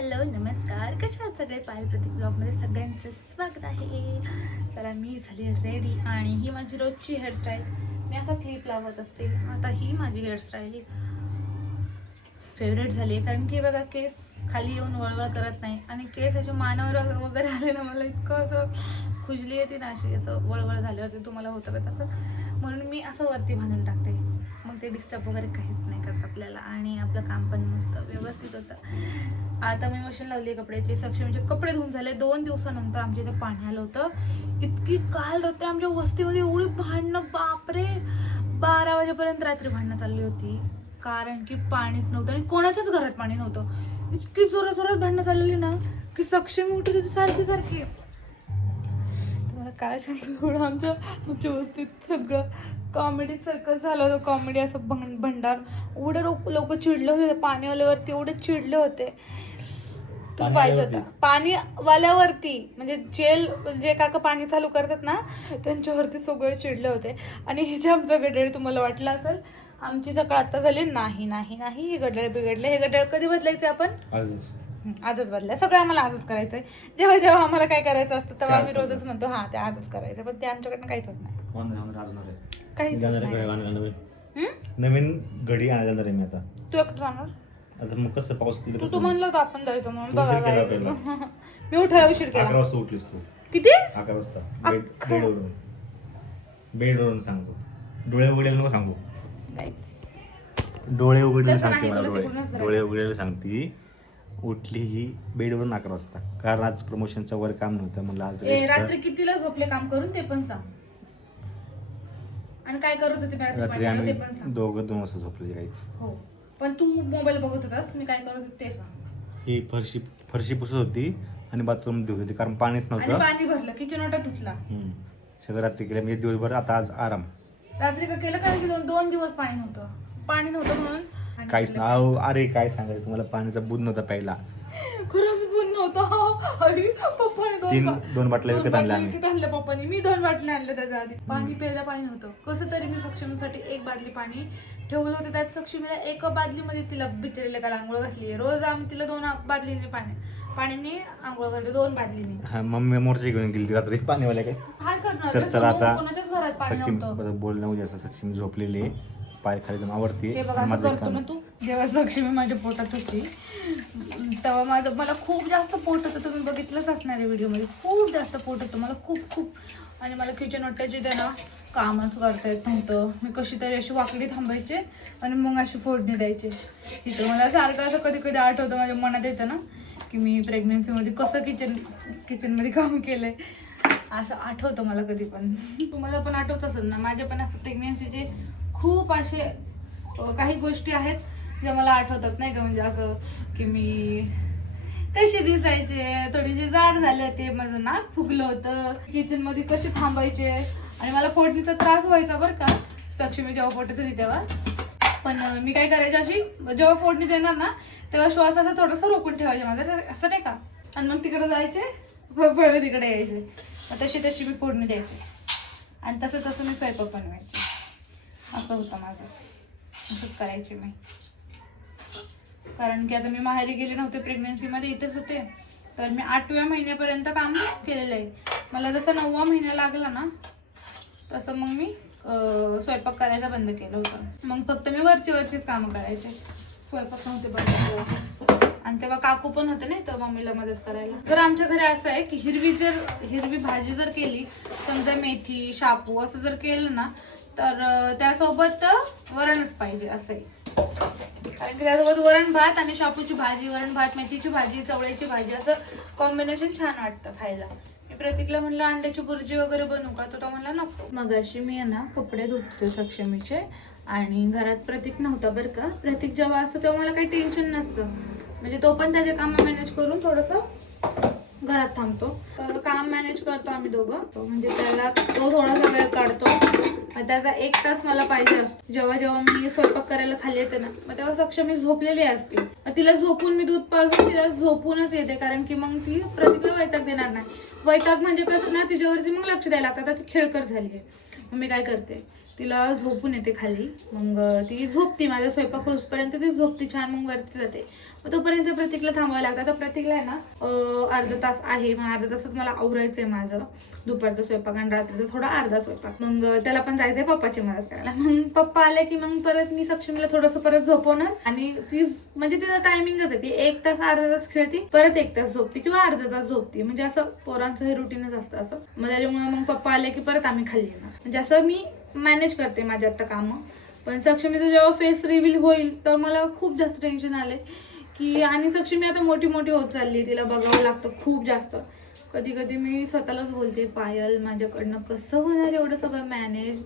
Hello नमस्कार, कशा आहात सगळे? पायल प्रतीक ब्लॉगमध्ये सगळ्यांचं स्वागत आहे. चला, मी झाली रेडी आणि ही माझी रोजची हेअरस्टाईल. मी असा क्लिप लावत असते. आता ही माझी हेअरस्टाईल फेवरेट झाली आहे, कारण की बघा केस खाली येऊन वळवळ करत नाही आणि केस असे मानावर वगैरे आले ना, मला इतकं असं खुजली येते ना, अशी असं वळवळ झाल्यावरती तुम्हाला होतं का तसं, म्हणून मी असं वरती बांधून टाकते. मग ते डिस्टर्ब वगैरे काहीच नाही करत आपल्याला आणि आपलं काम पण मस्त व्यवस्थित होतं. आता मी मशीन लावली कपड्याची. सक्षमीचे कपडे धुवून झाले. 2 दिवसानंतर आमच्या इथे पाणी आलं होतं. इतकी काल रात्री आमच्या वस्तीमध्ये एवढी भांडणं, बापरे, 12 वाजेपर्यंत रात्री भांडणं चालली होती, कारण की पाणीच नव्हतं आणि कोणाच्याच घरात पाणी नव्हतं. इतकी जोरात जोरात भांडणं चाललेली ना की सक्षमी उठत होती सारखी सारखी. तुम्हाला काय सांगू, एवढं आमच्या वस्तीत सगळं कॉमेडी सर्कस झालं होतं. कॉमेडी असं भंडार. एवढे लोक चिडले होते पाणीवाल्यावरती, एवढे चिडले होते. तू पाहिजे होता पाणीवाल्यावरती, म्हणजे जे काका पाणी चालू करतात ना त्यांच्यावरती सगळे चिडले होते. आणि हे जे आमचं गडेळ तुम्हाला वाटलं असेल, आमची सकाळ आता झाली. नाही नाही नाही, हे गडेळ बिघडले. हे गडेळ कधी बदलायचे आपण? आजच बदलाय. सगळं आम्हाला आजच करायचंय. जेव्हा जेव्हा आम्हाला काय करायचं असतं तेव्हा आम्ही रोजच म्हणतो हा ते आजच करायचं, पण ते आमच्याकडनं काहीच होत नाही. काहीच नवीन घडी आणायला जाणार आहे मी आता. तू एकटं जाणार? आता मग कसं पाऊस तू म्हणलं होतं आपण जायचं म्हणून. बघा मी उठायला उशीर केला. 11 वाजता उठलीस तू. किती? 11 वाजता. बेडवरून सांगतो. डोळे उघडेल नको सांगू. डोळे उघडले सांगते मला. डोळे उघडेल सांगते. उठली ही बेडवरून 11 वाजता, कारण आज प्रमोशनचं वर काम नव्हतं. म्हणलं आज रात्री कितीला झोपले काम करून ते पण सांग, आणि काय करत होते रात्री आम्ही दोघं 2 वाजता झोपले काहीच. हो, पण तू मोबाईल बघत होतास. मी काय करत होते ते सांग. ही फरशी पुसत होती आणि बाथरूम धुत होती, कारण पाणीच नव्हतं. पाणी भरलं, किचन ओटा तुटला. सगळं रात्री केलं, म्हणजे दिवसभर. आता आज आराम. रात्री का केलं, कारण की 2 दिवस पाणी नव्हतं म्हणून काहीच नाही. अरे काय सांगायचं तुम्हाला, पाण्याचा बूद नव्हता प्यायला. खरंच बूद नव्हता. अरे पप्पाने 2 बाटल्या विकत आणल्या पप्पानी. मी 2 बाटल्या आणल्या त्याच्या आधी. पाणी प्यायला पाणी नव्हतं. कसं तरी मी सक्षमीसाठी 1 बादली पाणी ठेवलं होतं. त्यात सक्षमीला 1 बादलीमध्ये तिला बिचारीला काल आंघोळ घातली. रोज आम्ही तिला 2 बादलीने पाण्याने आंघोळ घालतो, 2 बादलीने. हा, मम्मी मोर्चे घेऊन गेली रात्री पाणीवाल्या. काय करणार? तर चला आता कोणाच्याच घरात पाणी नव्हतं. बोलणं उद्या. सक्षमी झोपलेली आहे, पाय खाली जाऊन आवडते. हे बघा, असं करतो ना तू. जेव्हा सक्षमी माझ्या पोटात होती तेव्हा मला खूप जास्त पोट होतं. तुम्ही बघितलंच असणार आहे व्हिडिओमध्ये. खूप जास्त पोट होतं मला, खूप. आणि मला किचन ओट्याची ना कामच करता येत नव्हतं. मी कशी तरी अशी वाकडी थांबायचे आणि मग अशी फोडणी द्यायचे. तिथं मला सारखं असं कधी कधी आठवतं, माझ्या मनात येतं ना की मी प्रेग्नन्सीमध्ये कसं किचनमध्ये काम केलंय, असं आठवतं मला कधी पण. तुम्हाला पण आठवत असेल ना. माझ्या पण असं प्रेग्नन्सीचे खूप असे काही गोष्टी आहेत ज्या मला आठवतात, नाही का. म्हणजे असं की मी कशी दिसायचे, थोडीशी जाड झाले होते, माझं नाक फुगलं होतं, किचन मध्ये कसे थांबायचे. आणि मला फोडणीचा त्रास व्हायचा बरं का, सक्षमी जेव्हा फोडत होती तेव्हा. पण मी काय करायचे, अशी जेव्हा फोडणी देणार ना तेव्हा श्वास असा थोडासा रोखून ठेवायचे माझं, असं नाही का. आणि मग तिकडे जायचे, पहिले तिकडे यायचे. तशी मी फोडणी द्यायची आणि तसं मी स्वयंपाक बनवायचे. असं होतं माझं. असंच करायचे मी, कारण की आता मी माहेरी गेले नव्हते प्रेग्नन्सीमध्ये, इथेच होते. तर मी 8व्या महिन्यापर्यंत काम केलेलं आहे. मला जसं 9वा महिना लागला ना तसं मग मी स्वयंपाक करायचा बंद केलं होतं. मग फक्त मी वरचीच कामं करायचे, स्वयंपाक नव्हते बनवायचे. आणि तेव्हा काकू पण होते नाही तर मम्मीला मदत करायला. तर आमच्या घरी असं आहे की हिरवी भाजी जर केली, समजा मेथी, शापू असं जर केलं ना, तर त्यासोबत वरणच पाहिजे असं आहे. कारण की त्यासोबत वरण भात आणि शापूची भाजी, वरण भात, मेथीची भाजी, चवळ्याची भाजी, असं कॉम्बिनेशन छान वाटतं खायला. मी प्रतीकला म्हणलं अंड्याची भुर्जी वगैरे बनवू का, तो म्हणला नको. मग अशी मी ना कपडे धुतले सक्षमीचे आणि घरात प्रतीक नव्हता बरं का. प्रतीक जेव्हा असतो तेव्हा मला काही टेन्शन नसतं, म्हणजे तो पण त्याचे काम मॅनेज करून थोडंसं घरात थांबतो. काम मॅनेज करतो आम्ही दोघं. म्हणजे तो थोडासा वेळ काढतो. त्याचा 1 तास मला पाहिजे असतो. जेव्हा मी स्वयंपाक करायला खाली येते ना, मग तेव्हा सक्षमी झोपलेली असते. मग तिला झोपून मी दूध पाजून तिला झोपूनच येते, कारण की मग ती प्रतीकला वैताग देणार नाही. वैताग म्हणजे कसं ना, तिच्यावरती मग लक्ष द्यायला लागतं. आता ती खेळकर झाली आहे. मग मी काय करते, तिला झोपून येते खाली. मग ती झोपती, माझा स्वयंपाक होईपर्यंत ती झोपती छान, मग वरती जाते. मग तोपर्यंत प्रतीकला थांबावं लागतं. तर प्रतीकला आहे ना अर्धा तास आहे, मग अर्धा तासात मला आवरायचं आहे माझं दुपारचा स्वयंपाक आणि रात्रीचा थोडा अर्धा स्वयंपाक. मग त्याला पण जायचंय पप्पाची मदत करायला. मग पप्पा आले की मग परत मी सक्षमीला थोडंसं परत झोपवणार आणि ती म्हणजे तिचं टायमिंगच आहे, ती 1 तास अर्धा तास खेळती, परत 1 तास झोपती किंवा अर्धा तास झोपती. म्हणजे असं पोरांचं हे रुटीनच असतं असं. मग त्याच्यामुळे मग पप्पा आले की परत आम्ही खाली येणार. म्हणजे असं मी मॅनेज करते माझे आता कामं. पण सक्षमीचं जेव्हा फेस रिव्हील होईल तर मला खूप जास्त टेन्शन आले की, आणि सक्षमी आता मोठी मोठी होत चालली, तिला बघावं लागतं खूप जास्त. कधी कधी मी स्वतःलाच बोलते, पायल माझ्याकडनं कसं होणार एवढं सगळं मॅनेज.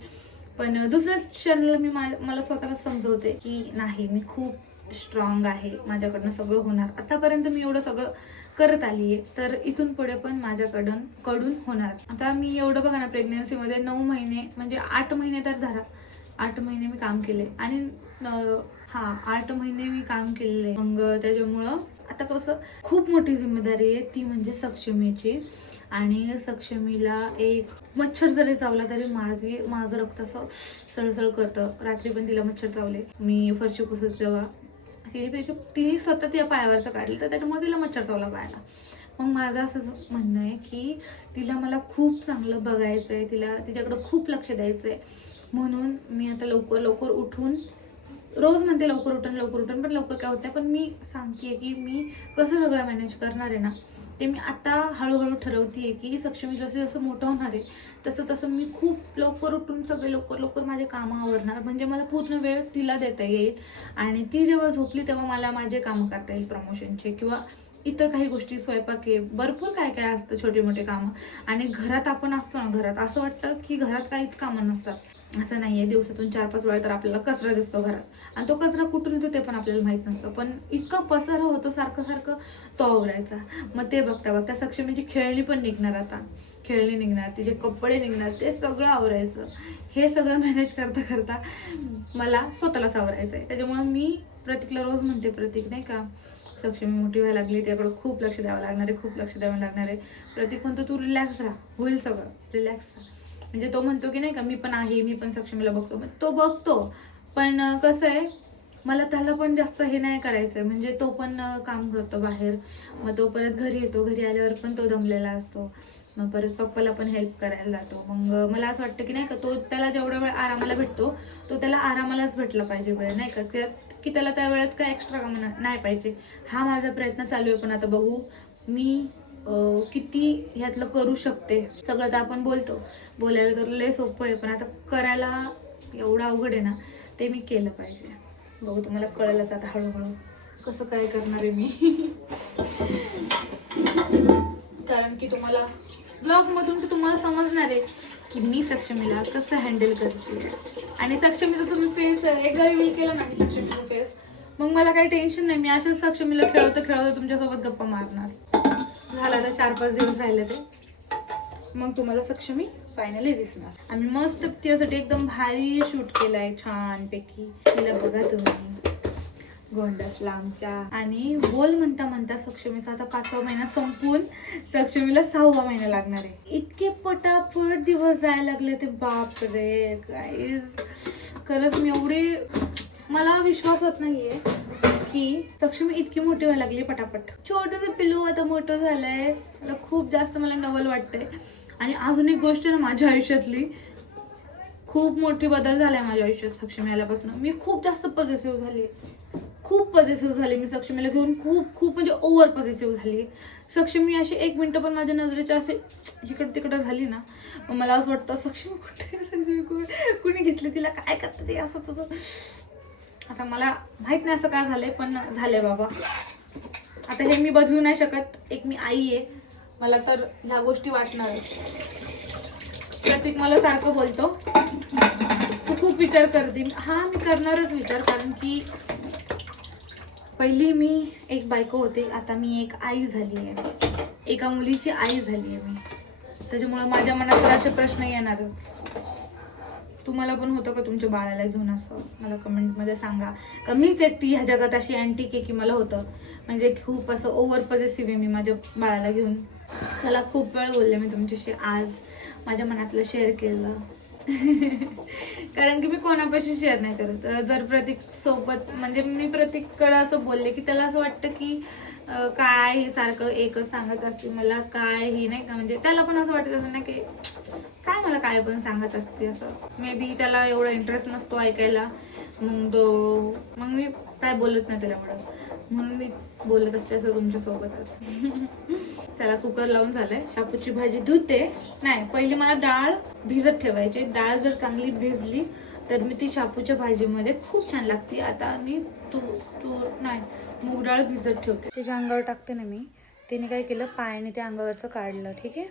पण दुसऱ्याच क्षणाला मी मला स्वतःला समजवते की नाही, मी खूप स्ट्रॉंग आहे, माझ्याकडनं सगळं होणार. आतापर्यंत मी एवढं सगळं करत आली आहे, तर इथून पुढे पण माझ्याकडून होणार. आता मी एवढं बघा ना, प्रेग्नन्सीमध्ये 9 महिने म्हणजे 8 महिने तर धरा, 8 महिने मी काम केले आणि 8 महिने मी काम केलेले. मग त्याच्यामुळं आता कसं खूप मोठी जिम्मेदारी आहे ती म्हणजे सक्षमीची. आणि सक्षमीला एक मच्छर जरी चावला तरी माझं रक्त असं सळसळ करतं. रात्री पण तिला मच्छर चावले, मी फरशी पुसत तेव्हा तिने स्वतः त्या पायावरचं काढलं, तर त्याच्यामुळे तिला मच्छर चावला पायाला. मग माझं असं म्हणणं आहे की तिला मला खूप चांगलं बघायचं आहे, तिच्याकडं खूप लक्ष द्यायचं आहे. म्हणून मी आता लवकर उठून, रोज म्हणते लवकर उठून पण लवकर काय होतं. पण मी सांगतेय की मी कसं सगळं मॅनेज करणार आहे ना, ते मी आता हळूहळू ठरवतेय की सक्षमी जसं जसं मोठं होणार आहे तसं तसं मी खूप लवकर उठून सगळे लवकर माझे कामं आवरणार. म्हणजे मला पूर्ण वेळ तिला देता येईल आणि ती जेव्हा झोपली तेव्हा मला माझे कामं करता येईल, प्रमोशनचे किंवा इतर काही गोष्टी, स्वयंपाक आहे, भरपूर काय काय असतं, छोटे मोठे कामं. आणि घरात आपण असतो ना, घरात असं वाटतं की घरात काहीच कामं नसतात. असं नाहीये, दिवसातून 4-5 वेळा तर आपल्याला कचरा दिसतो घरात, आणि तो कचरा कुठून येतो ते पण आपल्याला माहित नसतं. पण इतका पसारा होतो सारखं तो आवरायचा. मग ते बघता सक्षमीची खेळणी पण निघणार, आता खेळणी निघणार, तिचे कपडे निघणार, ते सगळं आवरायचं. हे सगळं मॅनेज करता मला स्वतःलाच आवरायचं आहे. त्याच्यामुळे मी प्रतीकला रोज म्हणते, प्रतीक नाही का, सक्षमी मोठी व्हायला लागली, त्याकडे खूप लक्ष द्यावं लागणार आहे. प्रतीक म्हणतो तू रिलॅक्स राहा, होईल सगळं, रिलॅक्स राहा. म्हणजे तो म्हणतो की नाही का, मी पण आहे, मी पण सक्षमीला बघतो. तो बघतो, पण कसं आहे, मला त्याला पण जास्त हे नाही करायचं आहे. म्हणजे तो पण काम करतो बाहेर, मग तो परत घरी येतो, घरी आल्यावर पण तो दमलेला असतो, मग परत पप्पाला पण हेल्प करायला जातो. मग मला असं वाटतं की नाही का, तो त्याला जेवढा वेळ आरामाला भेटतो तो त्याला आरामालाच भेटला पाहिजे वेळ, नाही का, की त्याला त्या वेळेत काय एक्स्ट्रा काम नाही पाहिजे. हा माझा प्रयत्न चालू आहे, पण आता बघू मी किती ह्यातलं करू शकते. सगळं तर आपण बोलायला तर लय सोपं आहे, पण आता करायला एवढं अवघड आहे ना, ते मी केलं पाहिजे. बघू, तुम्हाला कळेलच आता हळूहळू कसं काय करणार आहे मी. कारण की तुम्हाला ब्लॉगमधून तर तुम्हाला समजणार आहे की मी सक्षमीला कसं हँडल करते. आणि सक्षमीचा तुम्ही फेस एकदा रिव्हील केला ना, मी सक्षमीचा फेस, मग मला काही टेन्शन नाही. मी अशाच सक्षमीला खेळवतं तुमच्यासोबत गप्पा मारणार. झाला आता 4-5 दिवस राहिले ते, मग तुम्हाला सक्षमी फायनली दिसणार. आम्ही मस्त तिच्यासाठी एकदम भारी शूट केलाय छानपैकी. तिला बघा तुम्ही, गोंडसला आमच्या. आणि बोल म्हणता सक्षमीचा आता 5वा महिना संपून सक्षमीला 6वा महिना लागणार आहे. इतके पटापट दिवस जायला लागले ते, बापरे गाईज. खरंच मी एवढी, मला विश्वास होत नाहीये की सक्षमी इतकी मोठी व्हायला लागली पटापट. छोटंसं पिल्लू आता मोठं झालंय, मला खूप जास्त नवल वाटतंय. आणि अजून एक गोष्ट ना, माझ्या आयुष्यातली खूप मोठी बदल झालाय माझ्या आयुष्यात सक्षमी आल्यापासून. मी खूप जास्त पॉझिटिव्ह झाली मी सक्षमीला घेऊन, खूप म्हणजे ओव्हर पॉझिटिव्ह झाली. सक्षमी अशी 1 मिनिट पण माझ्या नजरेच्या असे इकडं तिकडं झाली ना, मग मला असं वाटतं सक्षमी कुठे, सक्षमी कुणी घेतली तिला, काय करतं ते, असं तसं. आता मला माहित नाही असं काय झालंय, पण झालंय बाबा. आता हे मी बदलू नाही शकत. एक मी आई आहे, मला तर ह्या गोष्टी वाटणार आहे. प्रतीक मला सारखं बोलतो तू खूप विचार करते. हा, मी करणारच विचार, कारण की पहिली मी एक बायको होते, आता मी एक आई झाली आहे, एका मुलीची आई झाली आहे मी. त्याच्यामुळे माझ्या मनात तर असे प्रश्न येणारच. तुम्हाला पण होतं का तुमच्या बाळाला घेऊन असं? मला कमेंटमध्ये सांगा. का मीच एकटी ह्या जगात अशी अँटिक आहे की मला होतं, म्हणजे खूप असं ओव्हर पॉझिटिव्ह आहे मी माझ्या बाळाला घेऊन. चला, खूप वेळ बोलले मी तुमच्याशी, आज माझ्या मनातलं शेअर केलं. कारण की मी कोणापाशी शेअर नाही करत. जर प्रतीक सोबत म्हणजे मी प्रतीककडे असं बोलले की त्याला असं वाटतं की काय हे सारखं एकच सांगत असते मला, काय ही नाही का, म्हणजे त्याला पण असं वाटत असं ना की काय मला काय पण सांगत असते असं. मे बी त्याला एवढा इंटरेस्ट नसतो ऐकायला, मग मी काय बोलत नाही त्याला एवढं, म्हणून मी बोलत असते असं तुमच्यासोबतच. त्याला कुकर लावून झालंय, शापूची भाजी धुते. नाही, पहिली मला डाळ भिजत ठेवायची. डाळ जर चांगली भिजली तर मी ती शापूच्या भाजीमध्ये खूप छान लागते. आता मी नाही मूग डाळ भिजत ठेवते, त्याच्या अंगावर टाकते ना मी. तिने काय केलं, पायाने त्या अंगावरचं काढलं. ठीक आहे.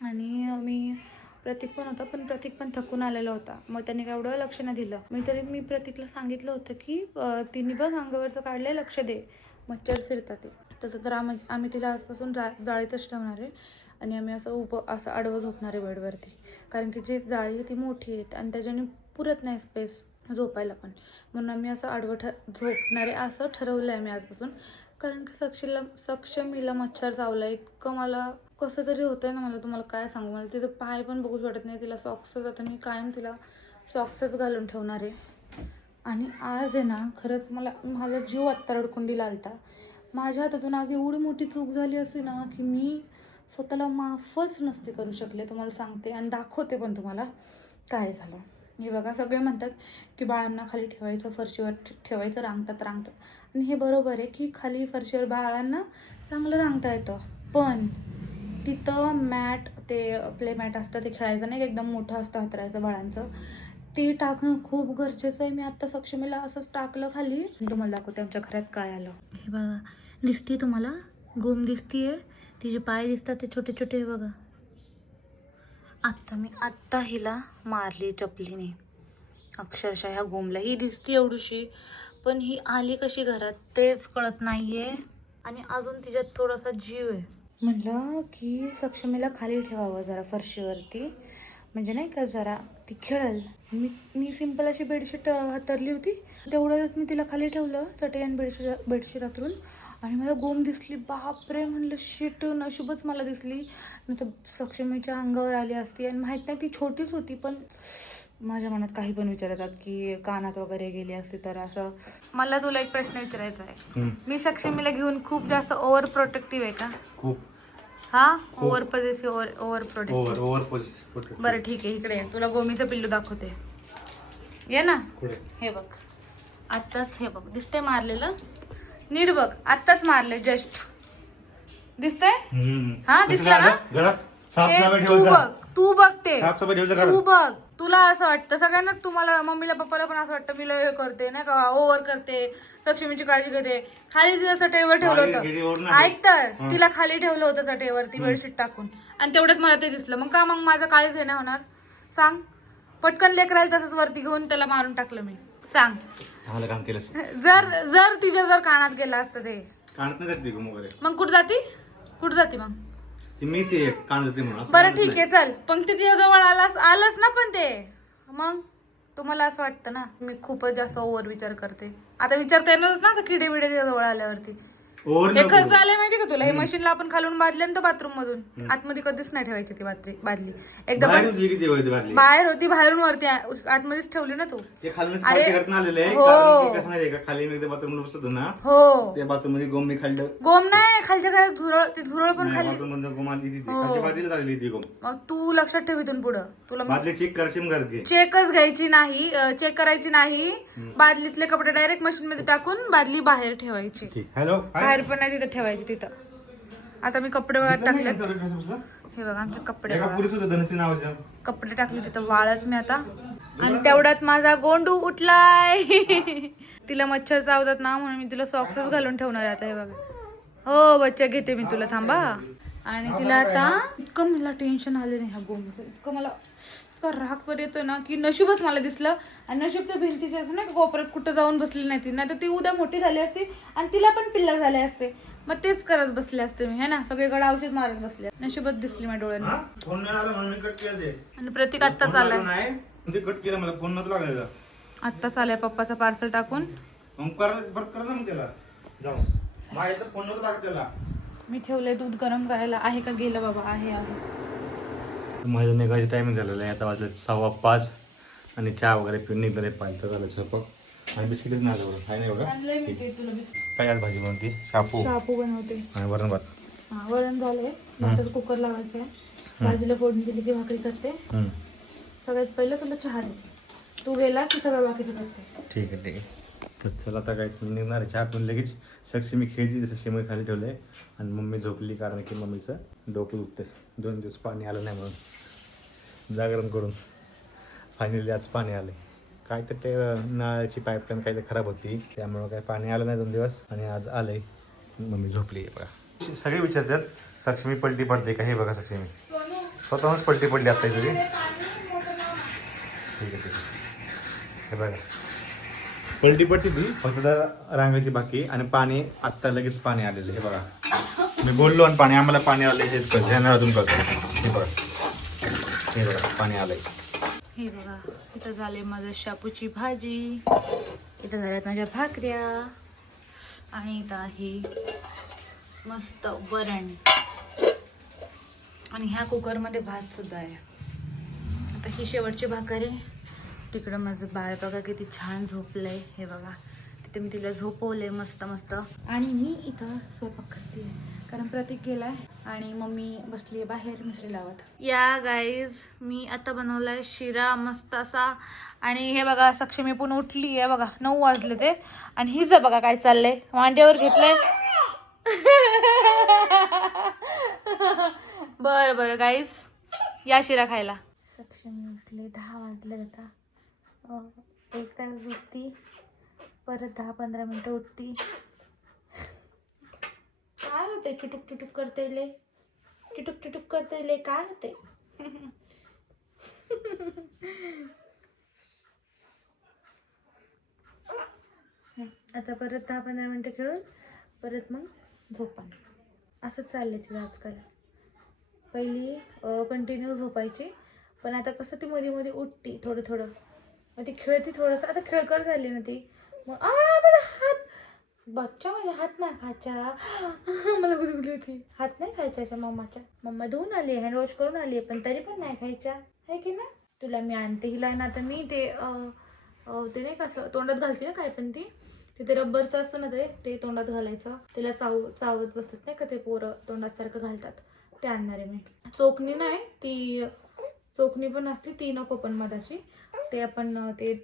आणि प्रतीक पण होता, पण प्रतीक पण थकून आलेला होता, मग त्याने काय एवढं लक्ष नाही दिलं. मी प्रतीकला सांगितलं होतं की तिने बघ अंगावरचं काढलंय, लक्ष दे, मच्छर फिरतात ते. तसं तर आम्ही तिला आजपासून जाळीतच ठेवणार आहे. आणि आम्ही असं आडवं झोपणार आहे बेडवरती, कारण की जी जाळी आहे ती मोठी आहे आणि त्याच्याने पुरत नाही स्पेस झोपायला पण, म्हणून आम्ही असं आडवं झोपणार आहे असं ठरवलं आहे मी आजपासून. कारण की सक्षमीला मच्छर चावला, इतकं मला कसं तरी होतंय ना, मला तुम्हाला काय सांगू. मला तिचं पाय पण बघूच वाटत नाही. तिला सॉक्सच, आता मी कायम तिला सॉक्सच घालून ठेवणार आहे. आणि आज आहे ना, खरंच माझा जीव आत्ता रडकुंडीला आलता. माझ्या हातातून आज एवढी मोठी चूक झाली असती ना की मी स्वतःला माफच नसते करू शकले, तुम्हाला सांगते. आणि दाखवते पण तुम्हाला काय झालं. हे बघा, सगळे म्हणतात की बाळांना खाली ठेवायचं, फरशीवर ठेवायचं, रांगतात. आणि हे बरोबर आहे की खाली फरशीवर बाळांना चांगलं रांगता येतं, पण तिथं मॅट, ते प्ले मॅट असतं ते खेळायचं नाही, एकदम मोठं असतं हातरायचं बाळांचं, ते टाकणं खूप गरजेचं आहे. मी आत्ता सक्षमीला असंच टाकलं खाली. तुम्हाला दाखवते आमच्या घरात काय आलं. हे बघा, दिसते तुम्हाला गोम दिसतीये, तिचे पाय दिसतात ते छोटे छोटे. हे बघा, मी आत्ता हिला मारली चपलीने अक्षरशः ह्या गोमला. ही दिसती एवढीशी, पण ही आली कशी घरात तेच कळत नाहीये. आणि अजून तिच्यात थोडासा जीव आहे. म्हणलं की सक्षमीला खाली ठेवावं जरा फरशीवरती, म्हणजे नाही का जरा ती खेळल. मी सिंपल अशी बेडशीट हातरली होती, तेवढंच मी तिला खाली ठेवलं, चटई आणि बेडशीट हातरून. आणि मला गोम दिसली, बापरे, म्हणलं शिट, नशीबच मला दिसली, नाही तर सक्षमीच्या अंगावर आली असती. आणि माहीत नाही, ती छोटीच होती, पण माझ्या मनात काही पण विचार येतात की कानात वगैरे गेली असती तर असं. मला तुला एक प्रश्न विचारायचा आहे. मी सक्षमीला घेऊन खूप जास्त ओव्हर प्रोटेक्टिव्ह आहे का? खूप. हा, ओव्हर प्रोटेक्टिव्ह. बरं ठीक आहे, इकडे तुला गोमीचं पिल्लू दाखवते. ये ना, हे बघ, आत्ताच हे बघ दिसतंय मारलेलं, नीट बघ, आत्ताच मारले, जस्ट दिसतंय. हा, दिसला ना? तू बघ ते, तू बघ. तुला असं वाटतं, सगळ्यांनाच, तुम्हाला मम्मीला पप्पाला पण असं वाटतं मी लय करते नाही का, ओव्हर करते, सक्षमीची काळजी घेते. खाली तिला चटईवर ठेवलं होतं, ऐक तर, तिला खाली ठेवलं होतं चटईवरती बेडशीट टाकून, आणि तेवढंच मला ते दिसलं. मग माझं काळीच हे नाही होणार, सांग? पटकन लेकराला तसंच वरती घेऊन त्याला मारून टाकलं मी, सांग? चांगलं काम केलं. जर तिच्या कानात गेलं असतं ते, कानात नाही जाते गोम वगैरे, मग कुठं जाते मग? मी ते कान जाते म्हणून. बरं ठीक आहे, चल, पण ते तिच्या जवळ आलंच ना, पण ते मग तुम्हाला असं वाटतं ना मी खूपच जास्त ओव्हर विचार करते. आता विचारता येणारच ना असं किडे बिडे तिच्या जवळ आल्यावरती. हे खर्च आलंय माहिती का तुला? हे मशीनला आपण खालून बादले ना बाथरूम मधून, आतमध्ये कधीच नाही ठेवायची ती बादली. एकदा बाहेर होती, बाहेरून वरती आतमध्येच ठेवली ना तू. अरे गोम नाही, खालच्या घरात झुरळ पण खाली. मग तू लक्षात ठेव इथून पुढं, तुला चेकच घ्यायची नाही, चेक करायची नाही. बादलीतले कपडे डायरेक्ट मशीन मध्ये टाकून बादली बाहेर ठेवायची, बाहेर पण नाही तिथं ठेवायची. तिथं आता मी कपडे टाकले, हे बघा आमचे कपडे टाकले तिथं वाळत मी आता. आणि तेवढ्यात माझा गोंडू उठलाय. तिला मच्छर चावतात ना, म्हणून मी तिला सॉक्सच घालून ठेवणार आहे आता. हे बघा, हो बच्चा, घेते मी तुला, थांबा. आणि तिला आता इतकं मला टेन्शन आले नाही ह्या गोमीचं, इतकं मला राग पर येतोय ना की नशीबच मला दिसलं. आणि नशीब त्या भिंतीच्या असं नाही कोपऱ्यात कुठं जाऊन बसली नाही ती, नाही तर ती उद्या मोठी झाली असती आणि तिला पण पिल्ला झाले असते, मग तेच करत बसले असते मी, है ना, सगळीकडे औषध मारत बसले. नशीबच दिसली माझ्या डोळ्यांना. आणि प्रतीक आत्ताच आलाय, आत्ताच आलाय पप्पाचं पार्सल टाकून. मी ठेवलंय दूध गरम करायला. आहे का? गेलं बाबा, आहे. माझं निघायचं टायमिंग झालेलं आहे. आता वाजले 5:15 आणि चहा वगैरे पिऊन निघणार आहे. पाहिजे झालं स्वयंपाक आणि बिस्किटच नाही आलं बरं. काय नाही एवढं. आणलंय मी ते तुला बिस्किट. काय आज भाजी बनवते? शापू शापू बनवते. आणि वरण भात. हा वरण झालंय. नंतर कुकर लावायचं आहे. भाजीला फोडणी दिली की भाकरी करते. सगळ्यात पहिलं तुला चहा देते. तू गेला की सगळं बाकीचं करते. ठीक आहे ठीक आहे. तर चला आता काहीच मी निघणार आहे. चहा पिऊन लगेच सक्षी मी खेळली. सक्षी मी खाली ठेवलं आहे आणि मम्मी झोपली कारण की मम्मीचं डोकं दुखतं. 2 दिवस पाणी आलं नाही म्हणून जागरण करून फायनली आज पाणी आलं. काय तर ते नळाची पाईपलाईन काही तर खराब होती त्यामुळं काय पाणी आलं नाही 2 दिवस आणि आज आलंय. मम्मी झोपली आहे बघा. सगळे विचारतात सक्षमी पलटी पडते का? हे बघा सक्षमी स्वतःहूनच पलटी पडली आता तुझी. ठीक आहे ठीक आहे. हे बघा पलटी पडते ती फक्त जरा रांगाची बाकी आणि पाणी आत्ता लगेच पाणी आलेलं आहे. हे बघा मी बोललो आणि पाणी आम्हाला पाणी आलं हेच कळतं अजून कळतं. हे बघा हे बघा पाणी आलंय. हे बघा इथं झाले माझं शापूची भाजी. इथं झाल्यात माझ्या भाकऱ्या आणि इथं आहे मस्त वरण आणि ह्या कुकरमध्ये भात सुद्धा आहे. आता ही शेवटची भाकर आहे. तिकडं माझं बाळ बघा किती छान झोपलंय. हे बघा तिथे मी तिला झोपवलंय मस्त मस्त आणि मी इथं स्वयंपाक करते कारण प्रतीक गेलाय आणि मम्मी बसली आहे बाहेर मिसरी लावत. या गाईज मी आता बनवलाय शिरा मस्त असा आणि हे बघा सक्षमी पण उठली आहे बघा 9 वाजले ते आणि हिचं बघा काय चाललंय मांड्यावर घेतलंय. बरं बरं गाईज या शिरा खायला. सक्षमी उठले 10 वाजले आता. 1 तास झोपती परत 10-15 मिनिटं उठती. काय होते चुटुक चुटुक करते ले चुटुक चुटुक करते ले काय होते. आता परत 10-15 मिनिटं खेळून परत मग झोपण. असंच चाललंय तिला आजकाल. पहिली कंटिन्यू झोपायची पण आता कसं ती मध्ये मध्ये उठती थोडं थोडं. मग ती खेळती थोडंसं. आता खेळकर झाली ना ती. मग माझा हात बच्चा माझ्या हात नाही खायचा. मला गुदगुली होती. हात नाही खायच्या मम्माच्या. मम्मा धुवून आली हँडवॉश करून आली पण तरी पण नाही खायच्या आहे की ना. तुला मी आणते हिला ना. आता मी ते नाही कसं तोंडात घालते ना काय पण ती तिथे रब्बरचं असतं ना ते तोंडात घालायचं. तिला चावत बसतात नाही का ते पोरं तोंडात सारखं घालतात. ते आणणार आहे मी. चोखणी नाही ती चोखणी पण असते ती नको पण मधाची. ते आपण ते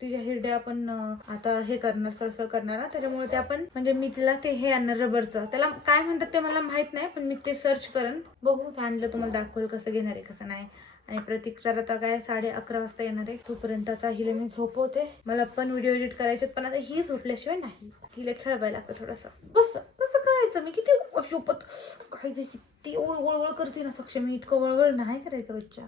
तिच्या हिरड्या आपण आता हे करणार सळसळ करणार ना त्याच्यामुळे ते आपण म्हणजे मी तिला ते हे आणणार रबरचं. त्याला काय म्हणतात ते मला माहित नाही पण मी ते सर्च करेन. बघू ते आणलं तुम्हाला दाखवेल कसं घेणार आहे कसं नाही. आणि प्रतीक तर आता काय 11:30 वाजता येणार आहे. तोपर्यंत आता हिला मी झोपवते. मला पण व्हिडिओ एडिट करायचे पण आता ही झोपल्याशिवाय नाही. हिला खेळवायला लागतं थोडंसं. कसं करायचं मी किती शोपत काय किती वळवळ करते ना सक्षमी. इतकं वळवळ नाही करायचं बच्चा.